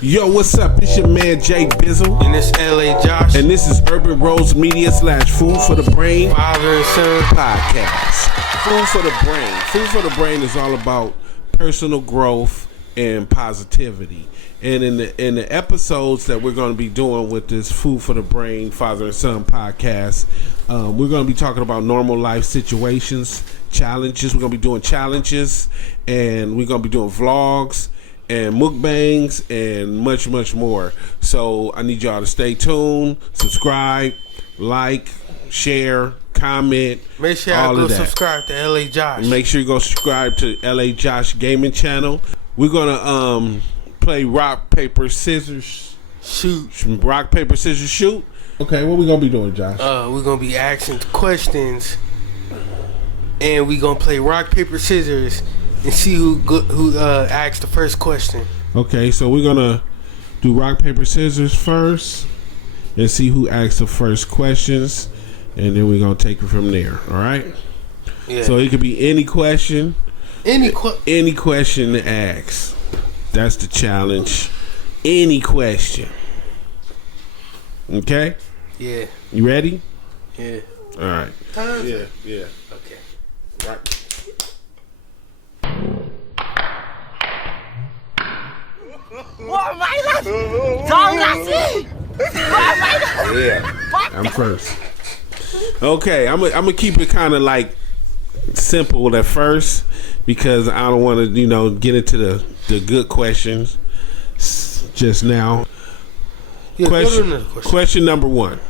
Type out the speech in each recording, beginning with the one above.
Yo, what's up? It's your man Jay Bizzle. And it's LA Josh. And this is Urban Rose Media / Food for the Brain Father and Son podcast. Food for the Brain. Food for the Brain is all about personal growth and positivity. And in the episodes that we're going to be doing with this Food for the Brain Father and Son podcast, we're going to be talking about normal life situations, challenges. We're going to be doing challenges, and we're going to be doing vlogs and mukbangs and much, much more. So I need y'all to stay tuned, subscribe, like, share, comment. Make sure all y'all of go that. subscribe to LA Josh. Make sure you go subscribe to LA Josh Gaming Channel. We're gonna play rock, paper, scissors, shoot. Rock, paper, scissors, shoot. Okay, what we gonna be doing, Josh? We're gonna be asking questions, and we gonna play rock, paper, scissors, and see who asks the first question. Okay, so we're gonna do rock, paper, scissors first, and see who asks the first questions, and then we're gonna take it from there. All right. Yeah. So it could be any question. Any question to ask. That's the challenge. Any question. Okay? Yeah. You ready? Yeah. All right. Yeah. Okay. Right. Yeah. I'm first. Okay, I'm gonna keep it kind of like simple at first because I don't want to, get into the good questions just now. Yeah, question number one.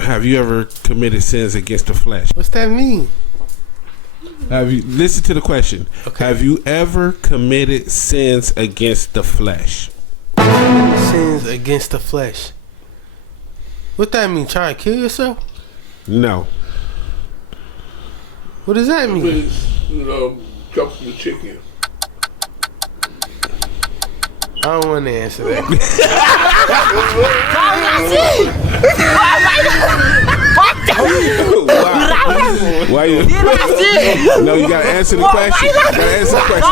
Have you ever committed sins against the flesh? What's that mean? Listen to the question. Okay. Have you ever committed sins against the flesh? Sins against the flesh. What that mean? Trying to kill yourself? No. What does that mean? Jump the chicken. I don't want to answer that. Why you? No, you gotta answer the question. You gotta answer the question.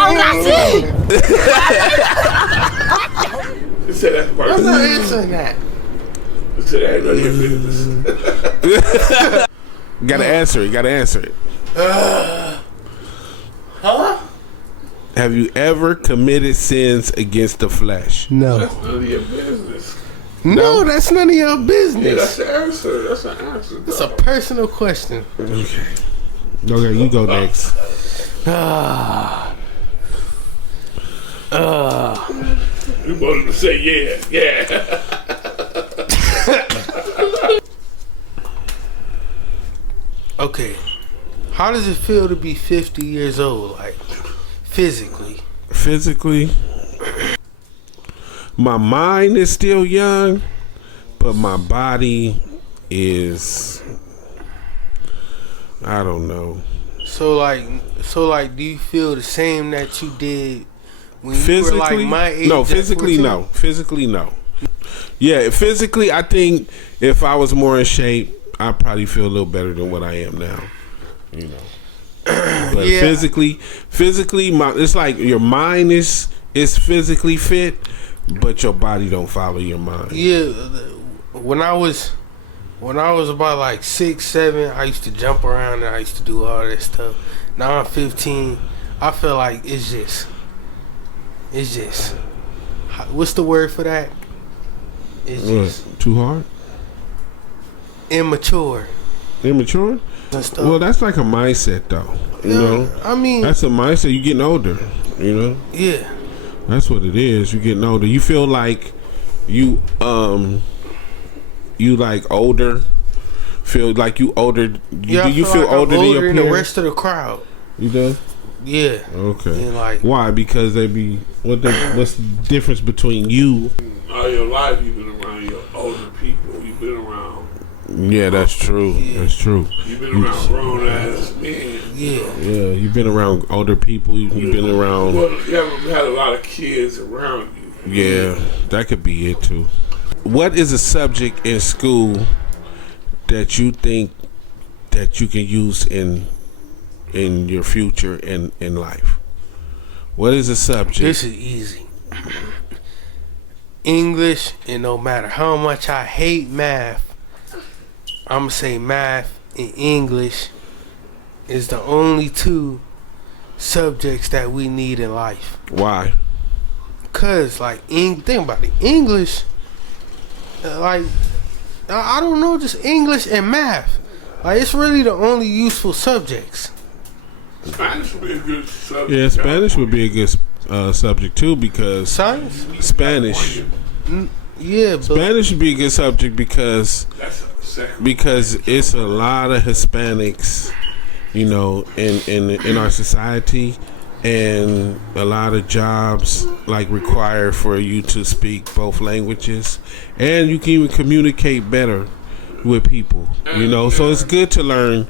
Say that part. I'm not answering that. Say that ain't your business. Gotta answer it. You gotta answer it. Huh? Have you ever committed sins against the flesh? No. That's none of your business. No, that's none of your Yeah, business. that's the answer. That's the answer. It's a personal question. Okay. Okay, you go next. You wanted to say yeah. Okay. How does it feel to be 50 years old, like physically? Physically, my mind is still young, but my body is, I don't know. So like, do you feel the same that you did when you Physically, were like my age? no. at Physically, 14? no. Physically, no. Yeah, physically, I think if I was more in shape, I'd probably feel a little better than what I am now. But Yeah. physically, it's like your mind is physically fit, but your body don't follow your mind. Yeah, when I was about like 6, 7, I used to jump around and I used to do all that stuff. Now I'm 15. I feel like it's just. What's the word for that? It's just Too hard? immature. Immature? And stuff. Well, that's like a mindset, though. You know, I mean, that's a mindset. You getting older. You know, yeah. that's what it is. You getting older. You feel like you like older. Feel like you older. Do you feel like older I'm than your than parents? the rest of the crowd? You do? Yeah. Okay. And like, why? Because they be what's the difference between you? All your life you've been around your older people. You've been around. Yeah, that's true. Yeah. That's true. You've been around grown ass men. yeah. Yeah, you've been around older people. You've been around. Well, you haven't had a lot of kids around you. Yeah, that could be it too. What is a subject in school that you think that you can use in your future in life? What is the subject? This is easy. English, and no matter how much I hate math, I'm gonna say math and English is the only two subjects that we need in life. Why? Cause like, think about it, English, like, I don't know, just English and math. Like, it's really the only useful subjects. Spanish would be a good subject. Yeah, Spanish would be a good subject too because Science? Spanish. Yeah, but Spanish would be a good subject because That's a second. it's a lot of Hispanics, you know, in our society, and a lot of jobs like require for you to speak both languages, and you can even communicate better with people, you know. So it's good to learn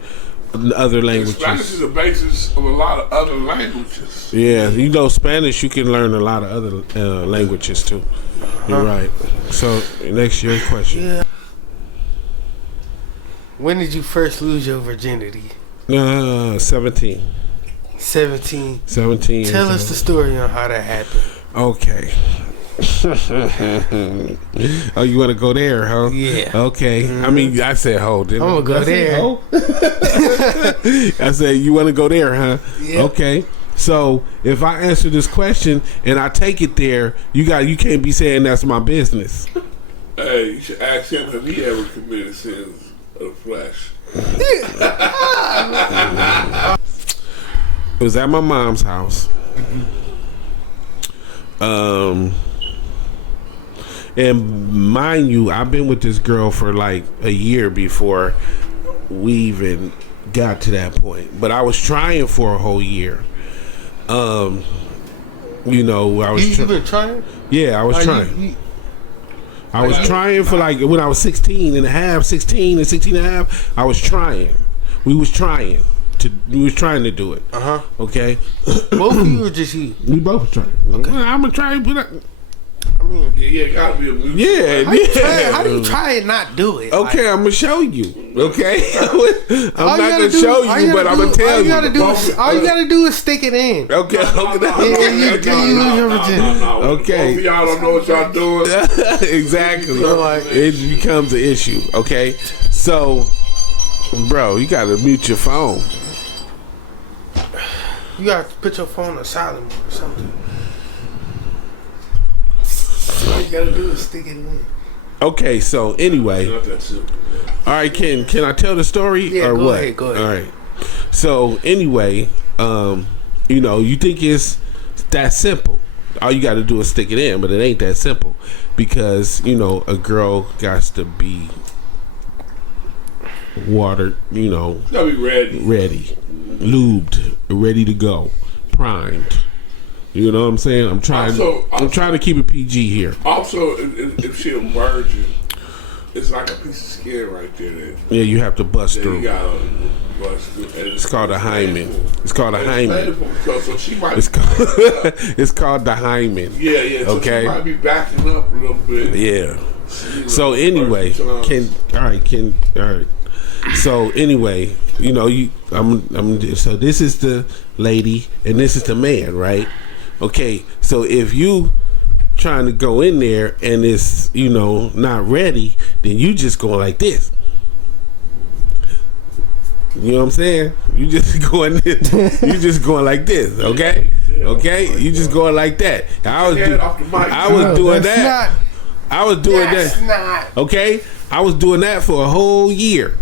other languages. Spanish is the basis of a lot of other languages. Yeah, you know, Spanish, you can learn a lot of other languages too. You're right. So, next your question. yeah. When did you first lose your virginity? 17. 17. 17. Tell us the story on how that happened. Okay. Oh, you want to go there, huh? Yeah. Okay. I mean, I said, ho. Didn't I'm gonna go say there. ho? I said, you want to go there, huh? Yeah. Okay. So if I answer this question and I take it there, you can't be saying that's my business. Hey, you should ask him if he ever committed sins of the flesh. It was at my mom's house. And mind you, I've been with this girl for like a year before we even got to that point. But I was trying for a whole year. You know, I was You been trying? yeah, I was trying. I was trying for like when I was 16 and a half, 16 and 16 and a half, I was trying. We was trying to do it. Uh-huh. Okay? Both of you or just you? We both was trying. Okay. I'm gonna try and put up. I mean, Yeah, it gotta be a mutual. Yeah, how do you try and not do it? Okay, I'm gonna show you. Okay, I'm All not you gonna gotta do- show all you, you but gotta I'm gonna do- tell all you. all you gotta do is stick it in. Okay, you lose your virginity. Okay. Both of y'all don't know what y'all doing. Exactly. Like- It becomes an issue. Okay, so, bro, you gotta mute your phone. You gotta put your phone on silent mode or something. All you gotta do is stick it in. Okay, so anyway, Not that simple. all right, can I tell the story Yeah, or go what? ahead, go ahead. All right. So anyway, you know, you think it's that simple. All you got to do is stick it in, but it ain't that simple because, you know, a girl got to be watered, you know, You gotta be ready. lubed, ready to go, primed. You know what I'm saying? I'm trying to keep it PG here. Also, if she a virgin, it's like a piece of skin right there that Yeah, you have to bust you through. gotta bust through. And It's called a hymen. painful. It's called a It's hymen. painful, so she might. It's called, it's called the hymen. Yeah. So Okay. she might be backing up a little bit. Yeah. So anyway, all right. So anyway, you know, so this is the lady and this is the man, right? Okay. So if you trying to go in there and it's, you know, not ready, then you just going like this. You know what I'm saying? You just going like this, okay? Okay? You just going like that. I was doing that. Okay? I was doing that for a whole year.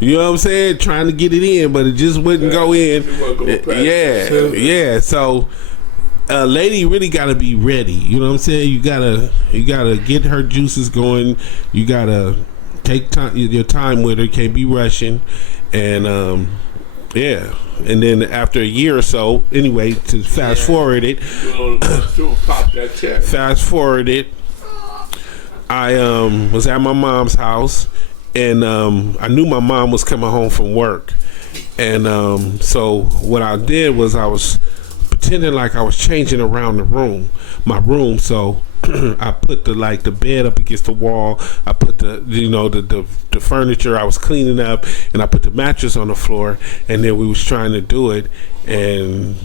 You know what I'm saying? Trying to get it in, but it just wouldn't go in. Yeah. So a lady really gotta be ready. You know what I'm saying? You gotta get her juices going. You gotta take your time with her. Can't be rushing. And yeah. And then after a year or so, anyway, to fast forward it. I was at my mom's house, and I knew my mom was coming home from work, and so what I did was I was pretending like I was changing around my room. So I put the bed up against the wall. I put the furniture I was cleaning up, and I put the mattress on the floor. And then we was trying to do it, and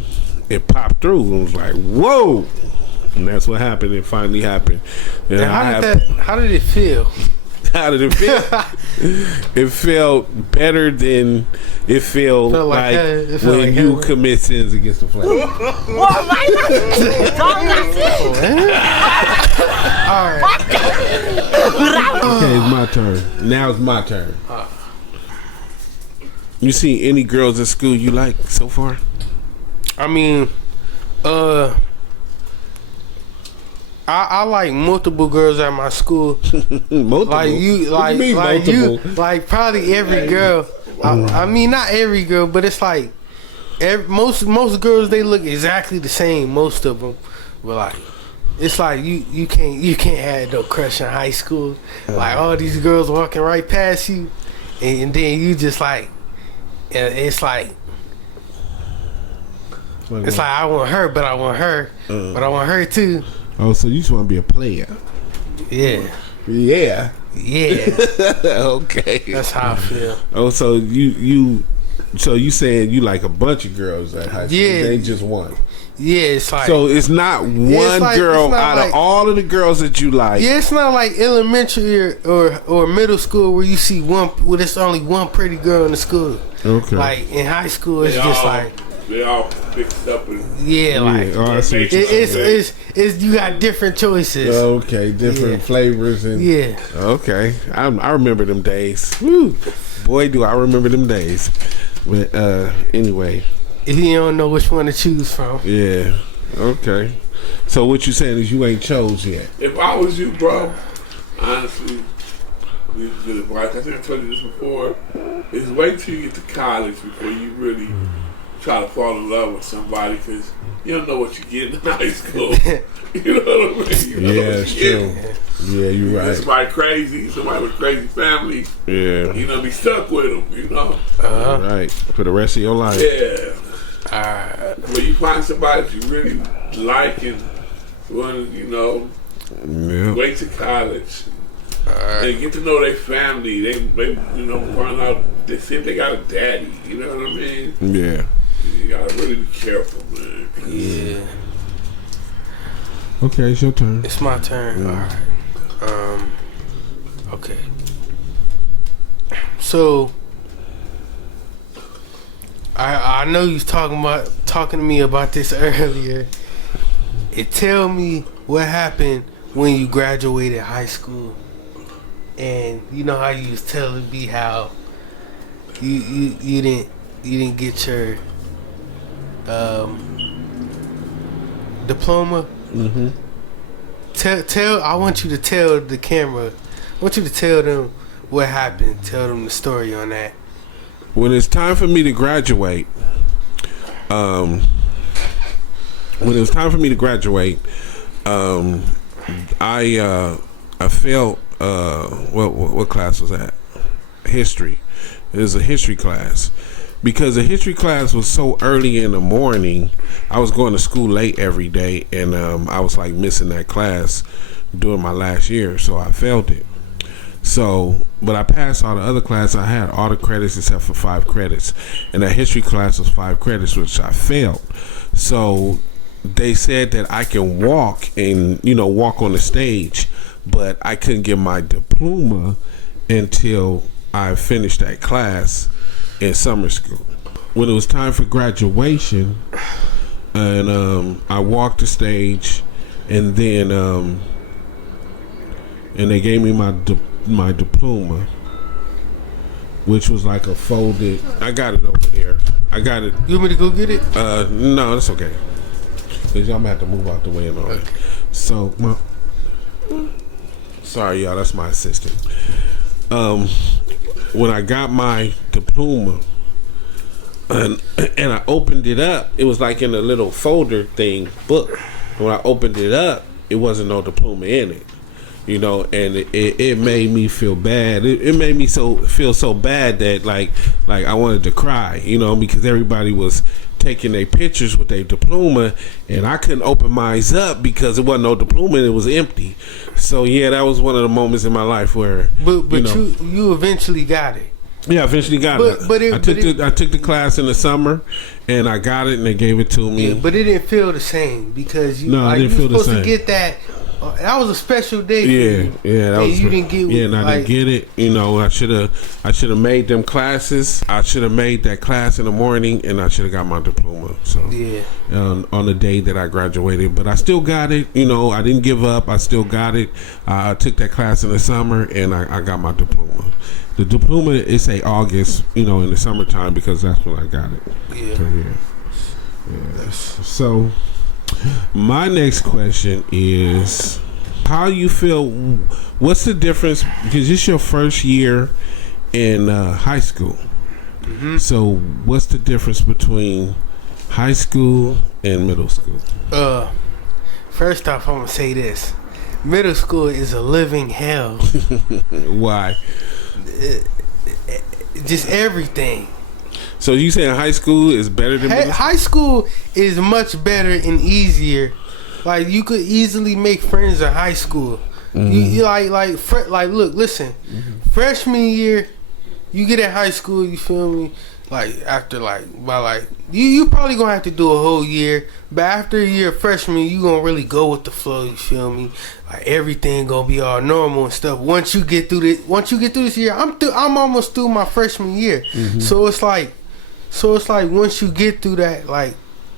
it popped through. And was like, whoa. And that's what happened. It finally happened. And how did it feel? How did it feel? It felt better than it felt like when you commit sins against the flesh. All right. Okay, it's my turn. Now it's my turn. You seen any girls at school you like so far? I mean, I like multiple girls at my school. Multiple? Like probably every girl. I mean, not every girl, but it's like most girls, they look exactly the same. Most of them, but like it's like you can't have no crush in high school. Like all these girls walking right past you, and then you just like, it's like I want her, but I want her, but I want her too. Oh, so you just want to be a player? Yeah. Yeah. Yeah. Okay. That's how I feel. Oh, so you saying you like a bunch of girls at high school? Yeah. They ain't just one. Yeah, it's like, so it's not one girl out of all of the girls that you like. Yeah, it's not like elementary or middle school where you see one. Well, there's only one pretty girl in the school. Okay. Like in high school, it's just like. They all mixed up. I see. It's you got different choices. Okay, different flavors and Okay, I remember them days. Woo. Boy, do I remember them days. But anyway, if you don't know which one to choose from. Yeah. Okay. So what you saying is you ain't chose yet? If I was you, bro, honestly, this is good advice. I think I told you this before. Is wait till you get to college before you really try to fall in love with somebody, because you don't know what you're getting in high school. You know what I mean? You know it's true. Yeah, you're right. Somebody crazy, somebody with a crazy family. Yeah. You know, be stuck with them, you know? Right. For the rest of your life. Yeah. When you find somebody that you really like and want to, you know, wait to college and get to know their family. They you know, find out, they see if they got a daddy. You know what I mean? Yeah. You gotta really be careful, man. Yeah. Okay, it's your turn. It's my turn. All right. Okay. So I know you was talking to me about this earlier. Tell me what happened when you graduated high school, and you know how you was telling me how you didn't get your diploma. Mm-hmm. Tell. I want you to tell the camera. I want you to tell them what happened. Tell them the story on that. When it's time for me to graduate, I failed. What class was that? History. It was a history class. Because the history class was so early in the morning, I was going to school late every day, and I was like missing that class during my last year, so I failed it. So, but I passed all the other classes. I had all the credits except for 5 credits, and that history class was 5 credits, which I failed. So they said that I can walk and, you know, walk on the stage, but I couldn't get my diploma until I finished that class in summer school. When it was time for graduation, and I walked the stage, and then and they gave me my diploma, which was like a folded. I got it over there. I got it. You want me to go get it? No, that's okay. Cause I'm gonna have to move out the way and all that. So sorry, y'all. That's my assistant. When I got my diploma and I opened it up, it was like in a little folder thing book. When I opened it up, it wasn't no diploma in it, you know, and it made me feel bad. It made me feel so bad that like I wanted to cry, you know, because everybody was taking their pictures with their diploma, and I couldn't open mine up because it wasn't no diploma and it was empty. So yeah, that was one of the moments in my life where but you eventually got it. Yeah, I eventually got it. I took the class in the summer, and I got it, and they gave it to me. Yeah, but it didn't feel the same because you, I didn't feel the same. To get that. That was a special day. That was. You didn't get. Yeah, and I didn't get it. You know, I should have made them classes. I should have made that class in the morning, and I should have got my diploma. So on the day that I graduated, but I still got it. You know, I didn't give up. I still got it. I took that class in the summer, and I got my diploma. The diploma is say August, you know, in the summertime because that's when I got it. So my next question is, how you feel? What's the difference? Because it's your first year in high school. Mm-hmm. So what's the difference between high school and middle school? First off, I'm gonna say this: middle school is a living hell. Why? Just everything. So you saying high school is better than middle school? High school is much better and easier. Like you could easily make friends in high school. Mm-hmm. You look, listen. Mm-hmm. Freshman year, you get in high school. You feel me? Like after you probably gonna have to do a whole year. But after a year of freshman, you gonna really go with the flow. You feel me? Like everything gonna be all normal and stuff. Once you get through this year, I'm almost through my freshman year. Mm-hmm. So it's like once you get through that, like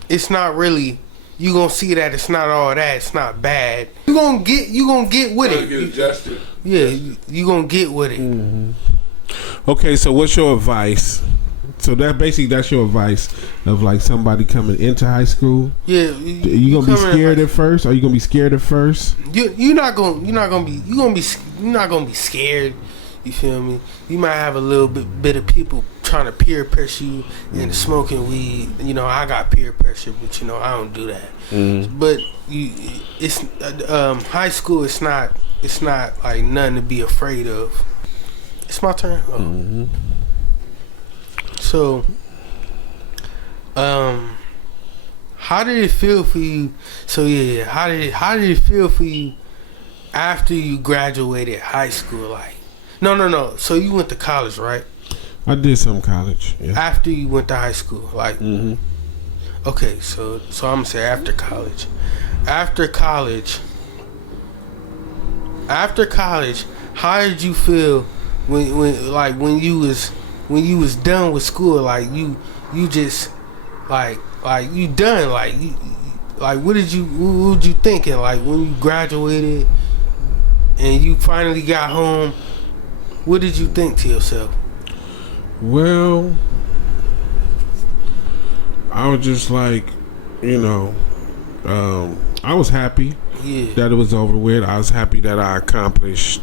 it's not really. You gonna see that it's not all that. It's not bad. You gonna get with it. Get adjusted. Yeah, you gonna get with it. Mm-hmm. Okay, so what's your advice? So that's your advice of like somebody coming into high school. Yeah, you gonna be scared at first? Are you gonna be scared at first? You're not gonna be scared. You feel me? You might have a little bit of people trying to peer pressure you and smoking weed. You know, I got peer pressure, but you know I don't do that. Mm-hmm. But it's high school. It's not like nothing to be afraid of. It's my turn. Oh. Mm-hmm. So, how did it feel for you? So how did it feel for you after you graduated high school? Like, no. So you went to college, right? I did some college. Yeah. After you went to high school, like, mm-hmm. Okay, so I'm gonna say after college. After college, how did you feel when you was done with school? Like you just like you done. Like what was you thinking? Like when you graduated and you finally got home, what did you think to yourself? Well, I was just like, you know, I was happy that it was over with. I was happy that I accomplished,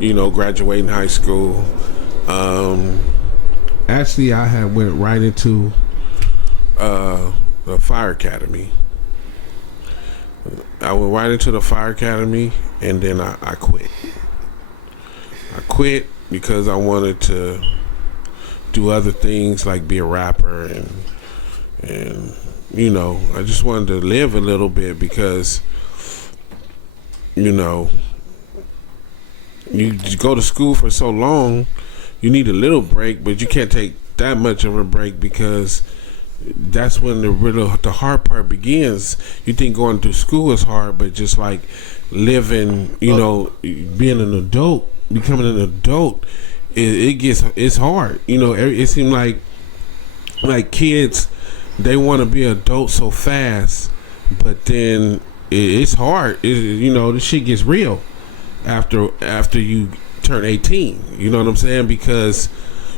you know, graduating high school. Actually, I had went right into the fire academy. I went right into the fire academy, and then I quit. I quit because I wanted to do other things like be a rapper and you know, I just wanted to live a little bit because, you know, you go to school for so long, you need a little break, but you can't take that much of a break because that's when the hard part begins. You think going to school is hard, but just like living, you know, being an adult, becoming an adult, it's hard. You know, it seems like kids, they want to be adults so fast, but then it's hard. You know, the shit gets real after you turn 18. You know what I'm saying? Because,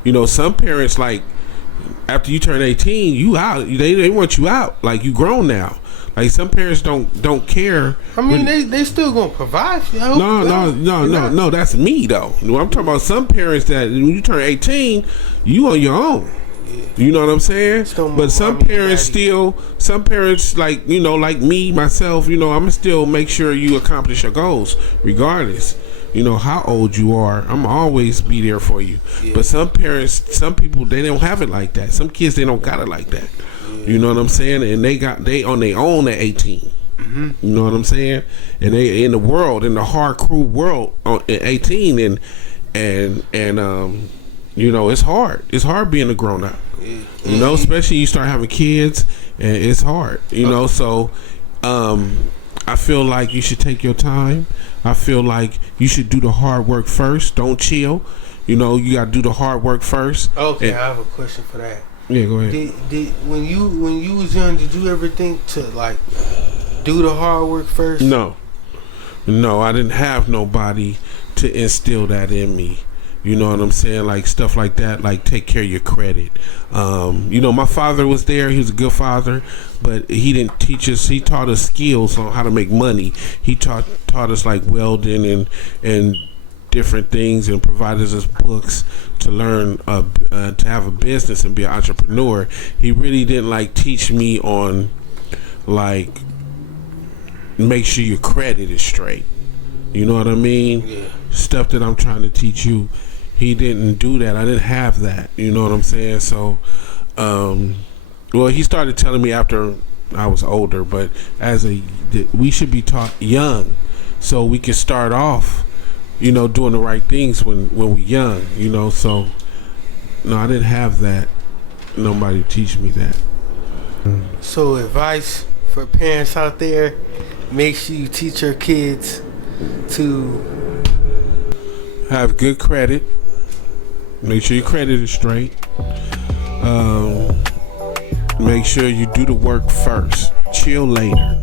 you know, some parents, like, after you turn 18, you out. They want you out. Like, you grown now. Like, some parents don't care. I mean, they still gonna provide for you. No. That's me though. I'm talking about some parents that when you turn 18, you on your own. You know what I'm saying? But some parents like, you know, like me, myself, you know, I'm still make sure you accomplish your goals regardless. You know how old you are, I'm always be there for you. Yeah. But some parents, some people, they don't have it like that. Some kids, they don't got it like that. Yeah. You know what I'm saying? And they on their own at 18. Mm-hmm. You know what I'm saying? And they in the hard, cruel world at 18, and You know, it's hard. It's hard being a grown up. You know, especially you start having kids, and it's hard. You know, so I feel like you should take your time. I feel like you should do the hard work first. Don't chill. You know, you got to do the hard work first. Okay, And, I have a question for that. yeah, go ahead. Did when you was young, did you ever think to like do the hard work first? No, I didn't have nobody to instill that in me. You know what I'm saying? Like stuff like that, like take care of your credit. You know, my father was there. He was a good father, but he didn't teach us. He taught us skills on how to make money. He taught us like welding and different things, and provided us books to learn to have a business and be an entrepreneur. He really didn't like teach me on like make sure your credit is straight. You know what I mean? Yeah. Stuff that I'm trying to teach you, he didn't do that. I didn't have that. You know what I'm saying? So, well, he started telling me after I was older, but we should be taught young, so we can start off, you know, doing the right things when we're young. You know, so no, I didn't have that. Nobody teach me that. So advice for parents out there: make sure you teach your kids to have good credit. Make sure your credit is straight. Make sure you do the work first. Chill later.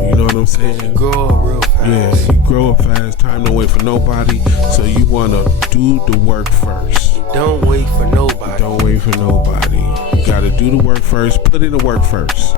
You know what I'm saying? grow up real fast. Yeah, you grow up fast. Time don't wait for nobody. So you want to do the work first. Don't wait for nobody. Don't wait for nobody. You got to do the work first. Put in the work first.